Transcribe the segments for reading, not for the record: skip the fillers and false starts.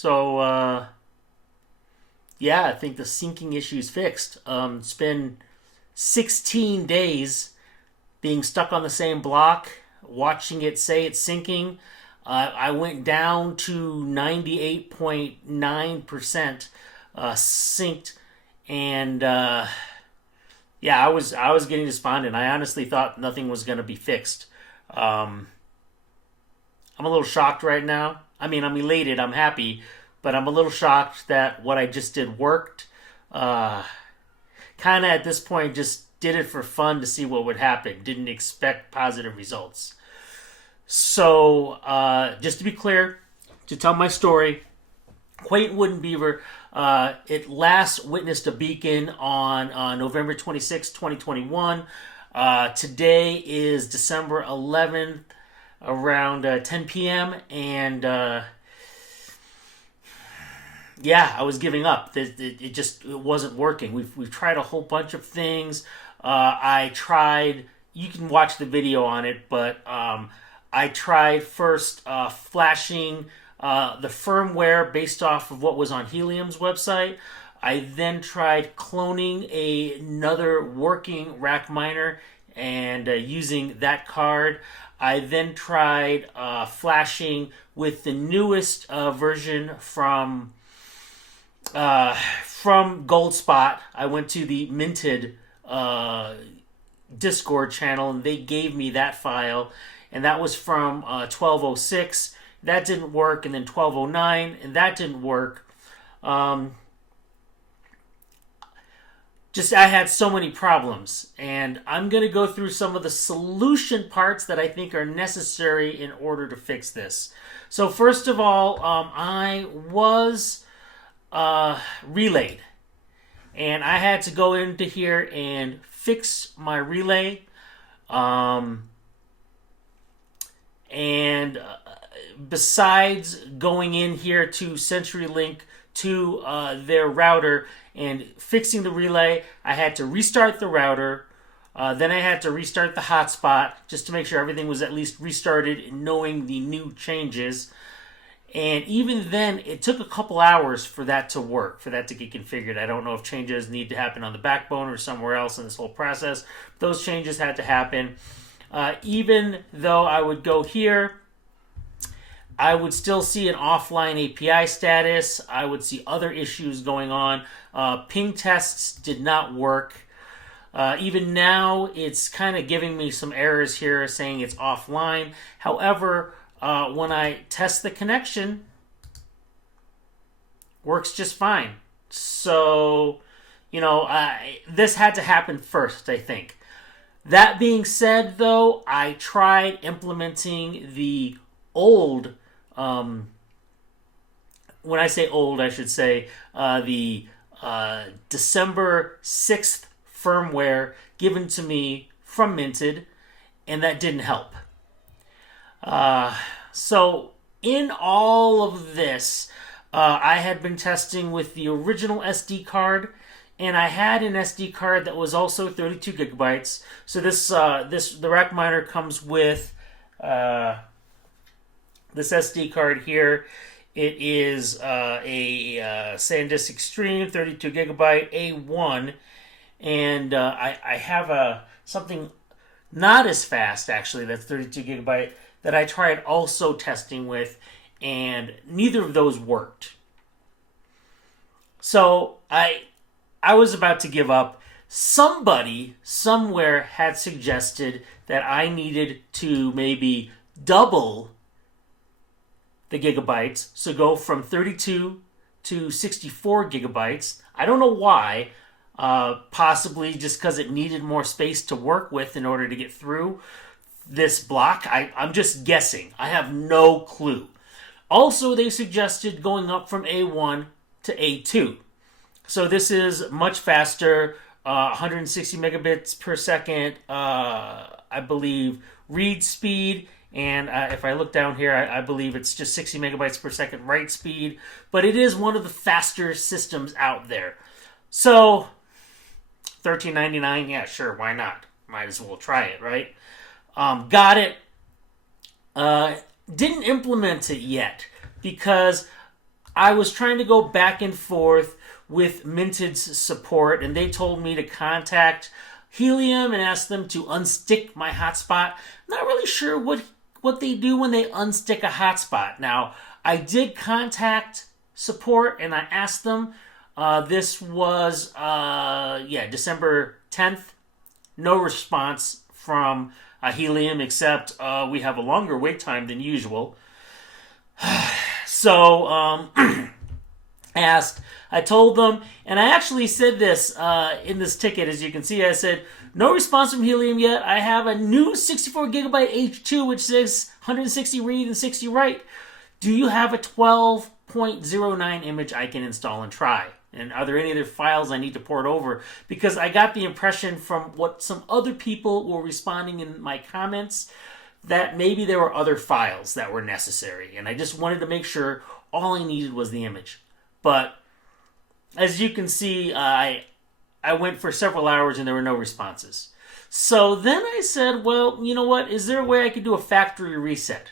So, yeah, I think the syncing issue is fixed. It's been 16 days being stuck on the same block, watching it say it's syncing. I went down to 98.9% synced, and yeah, I was getting despondent. I honestly thought nothing was going to be fixed. Um, I'm a little shocked right now. I mean, I'm elated, I'm happy, but I'm a little shocked that what I just did worked. Uh, Kind of at this point just did it for fun to see what would happen. Didn't expect positive results. So, just to be clear, to tell my story, Quaint Wooden Beaver, it last witnessed a beacon on November 26, 2021. Today is December 11th around 10 p.m. And yeah, I was giving up. It just it wasn't working. We've tried a whole bunch of things. I tried. You can watch the video on it, but I tried first flashing the firmware based off of what was on Helium's website. I then tried cloning another working rack miner and using that card. I then tried flashing with the newest version from Goldspot. I went to the Minted Discord channel and they gave me that file, and that was from 1206. That didn't work, and then 1209, and that didn't work. Um, just I had so many problems, and I'm going to go through some of the solution parts that I think are necessary in order to fix this. So first of all, I was relayed, and I had to go into here and fix my relay. Um, and besides going in here to CenturyLink to their router and fixing the relay, I had to restart the router. Then I had to restart the hotspot just to make sure everything was at least restarted, knowing the new changes. And even then, it took a couple hours for that to work, for that to get configured. I don't know if changes need to happen on the backbone or somewhere else in this whole process. Those changes had to happen. Even though I would go here, I would still see an offline API status. I would see other issues going on. Ping tests did not work. Even now, it's kind of giving me some errors here saying it's offline. However, when I test the connection, works just fine. So, this had to happen first, I think. That being said, though, I tried implementing the old, when I say old, I should say the December 6th firmware given to me from Minted, and that didn't help. So in all of this, I had been testing with the original SD card, and I had an SD card that was also 32 gigabytes. So the Rack Miner comes with this SD card here. It is a SanDisk Extreme 32 gigabyte A1, and I have something not as fast actually. That's 32 gigabyte that I tried also testing with, and neither of those worked. So I was about to give up. Somebody somewhere had suggested that I needed to maybe double the gigabytes, so go from 32 to 64 gigabytes. I don't know why. Possibly just because it needed more space to work with in order to get through this block. I'm just guessing. I have no clue. Also, they suggested going up from A1 to A2. So this is much faster, 160 megabits per second, I believe, read speed. And if I look down here, I believe it's just 60 megabytes per second write speed. But it is one of the faster systems out there. So, $13.99, yeah, sure, why not? Might as well try it, right? Got it. Didn't implement it yet because I was trying to go back and forth with Minted's support, and they told me to contact Helium and ask them to unstick my hotspot. Not really sure what they do when they unstick a hotspot. Now, I did contact support and I asked them. This was December 10th. No response from Helium, except we have a longer wait time than usual. So I told them, and I actually said this in this ticket, as you can see. I said, no response from Helium yet. I have a new 64 gigabyte H2, which says 160 read and 60 write. Do you have a 12.09 image I can install and try? And are there any other files I need to port over? Because I got the impression from what some other people were responding in my comments that maybe there were other files that were necessary. And I just wanted to make sure all I needed was the image. But as you can see, I went for several hours and there were no responses. So then I said, well, you know what? Is there a way I could do a factory reset?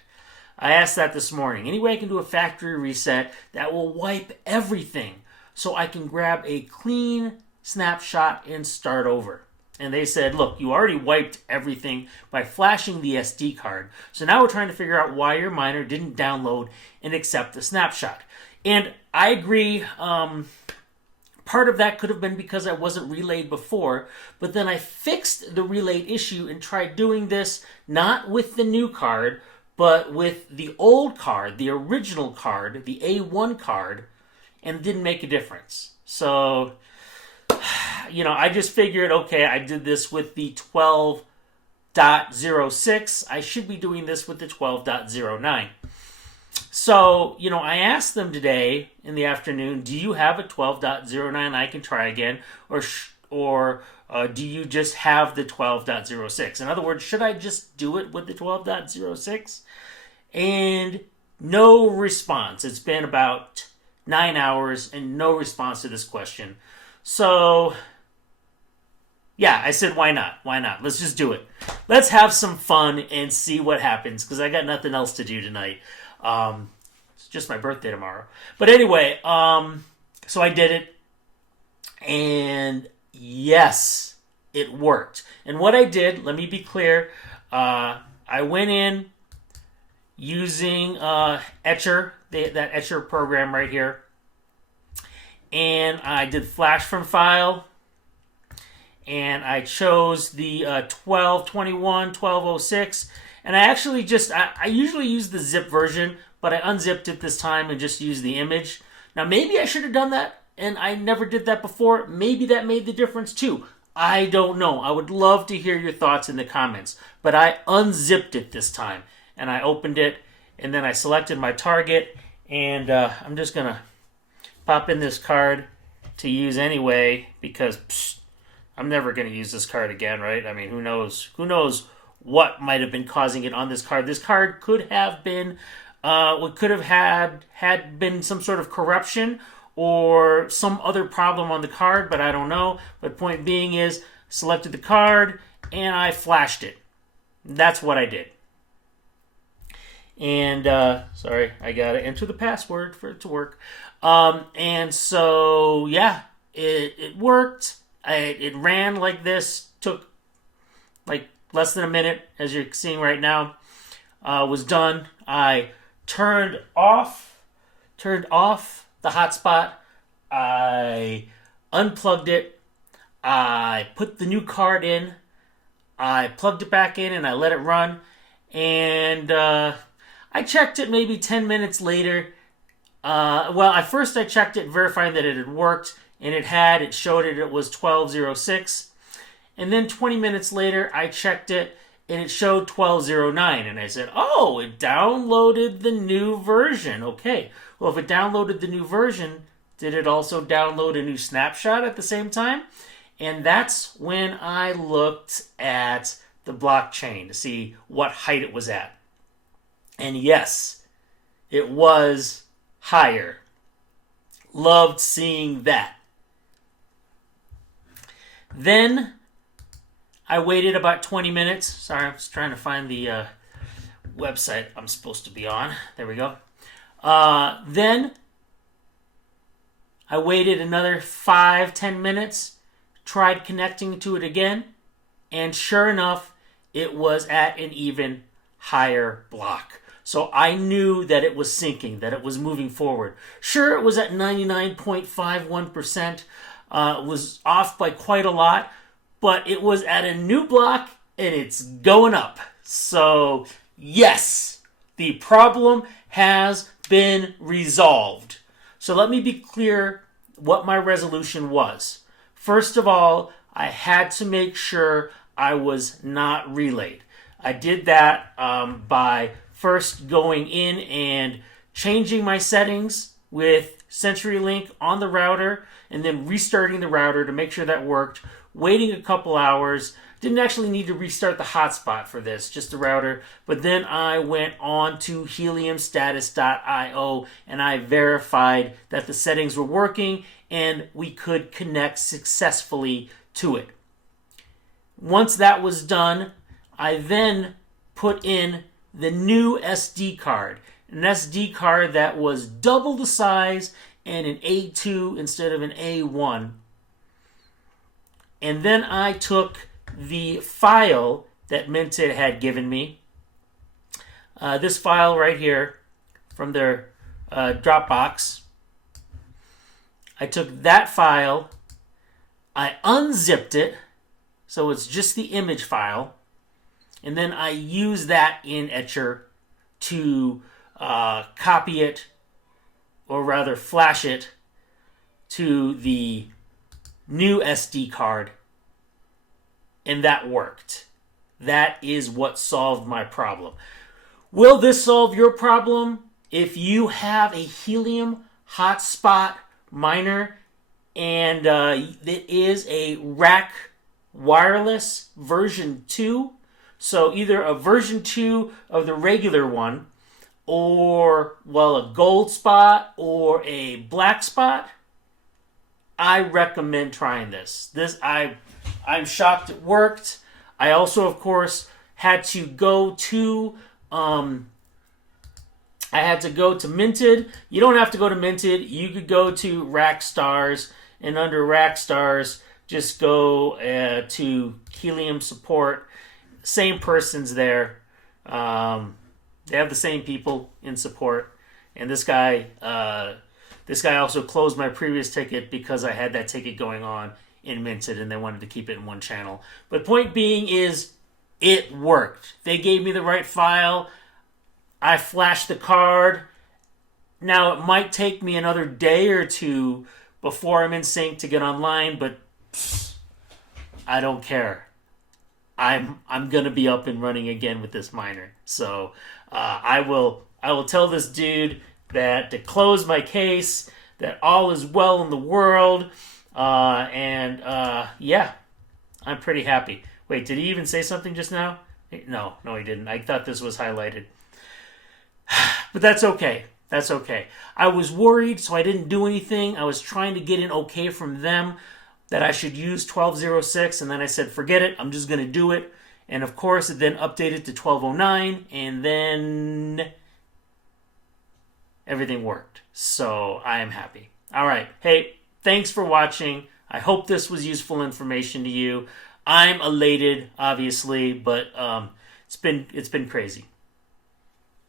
I asked that this morning. Any way I can do a factory reset that will wipe everything so I can grab a clean snapshot and start over? And they said, look, you already wiped everything by flashing the SD card. So now we're trying to figure out why your miner didn't download and accept the snapshot. And I agree, part of that could have been because I wasn't relayed before, but then I fixed the relayed issue and tried doing this not with the new card, but with the old card, the original card, the A1 card, and it didn't make a difference. So, I just figured, okay, I did this with the 12.06. I should be doing this with the 12.09. So, I asked them today in the afternoon, do you have a 12.09 I can try again? Or do you just have the 12.06? In other words, should I just do it with the 12.06? And no response. It's been about 9 hours and no response to this question. So, yeah, I said, why not? Why not? Let's just do it. Let's have some fun and see what happens, because I got nothing else to do tonight. It's just my birthday tomorrow. But anyway, so I did it. And yes, it worked. And what I did, let me be clear, I went in using Etcher, that Etcher program right here. And I did flash from file. And I chose the 1221, 1206. And I actually I usually use the zip version, but I unzipped it this time and just used the image. Now, maybe I should have done that, and I never did that before. Maybe that made the difference too. I don't know. I would love to hear your thoughts in the comments. But I unzipped it this time, and I opened it, and then I selected my target, and I'm just going to pop in this card to use anyway, because I'm never going to use this card again, right? I mean, who knows? Who knows what might have been causing it on this card? This card could have been, had been some sort of corruption or some other problem on the card, but I don't know. But point being is, selected the card and I flashed it. That's what I did. And sorry, I gotta enter the password for it to work. And so yeah, it worked. It ran like this. Took like less than a minute, as you're seeing right now. Was done. I turned off the hotspot. I unplugged it. I put the new card in. I plugged it back in and I let it run. And I checked it maybe 10 minutes later. At first I checked it, verifying that it had worked. And it showed it was 1206. And then 20 minutes later, I checked it, and it showed 1209. And I said, oh, it downloaded the new version. Okay, well, if it downloaded the new version, did it also download a new snapshot at the same time? And that's when I looked at the blockchain to see what height it was at. And yes, it was higher. Loved seeing that. Then I waited about 20 minutes. Sorry, I was trying to find the website I'm supposed to be on. There we go. Then I waited another 5-10 minutes, tried connecting to it again, and sure enough, it was at an even higher block. So I knew that it was sinking, that it was moving forward. Sure, it was at 99.51%. It was off by quite a lot, but it was at a new block and it's going up. So, yes, the problem has been resolved. So let me be clear what my resolution was. First of all, I had to make sure I was not relayed. I did that by first going in and changing my settings with CenturyLink on the router and then restarting the router to make sure that worked, waiting a couple hours. Didn't actually need to restart the hotspot for this, just the router. But then I went on to heliumstatus.io and I verified that the settings were working and we could connect successfully to it. Once that was done, I then put in the new SD card. An SD card that was double the size and an A2 instead of an A1. And then I took the file that Minted had given me, this file right here from their Dropbox. I took that file, I unzipped it, so it's just the image file, and then I use that in Etcher to copy it, or rather flash it, to the new SD card. And that worked. That is what solved my problem. Will this solve your problem? If you have a Helium hotspot miner and it is a rack wireless version 2, so either a version 2 of the regular one, or, well, a gold spot or a black spot, I recommend trying this. I'm shocked it worked. I also, of course, had to go to Minted. You don't have to go to Minted. You could go to Rackstars, and under Rackstars, just go to Helium support. Same person's there. They have the same people in support. And this guy also closed my previous ticket because I had that ticket going on in Minted and they wanted to keep it in one channel. But point being is, it worked. They gave me the right file. I flashed the card. Now it might take me another day or two before I'm in sync to get online, but I don't care. I'm gonna be up and running again with this miner. So I will tell this dude that to close my case, that all is well in the world. Yeah, I'm pretty happy. Wait, did he even say something just now? No, he didn't. I thought this was highlighted. But that's okay. That's okay. I was worried, so I didn't do anything. I was trying to get an okay from them that I should use 12.06, and then I said, forget it, I'm just going to do it. And of course, it then updated to 12.09, and then everything worked. So I am happy. All right. Hey, thanks for watching. I hope this was useful information to you. I'm elated, obviously, but it's been crazy.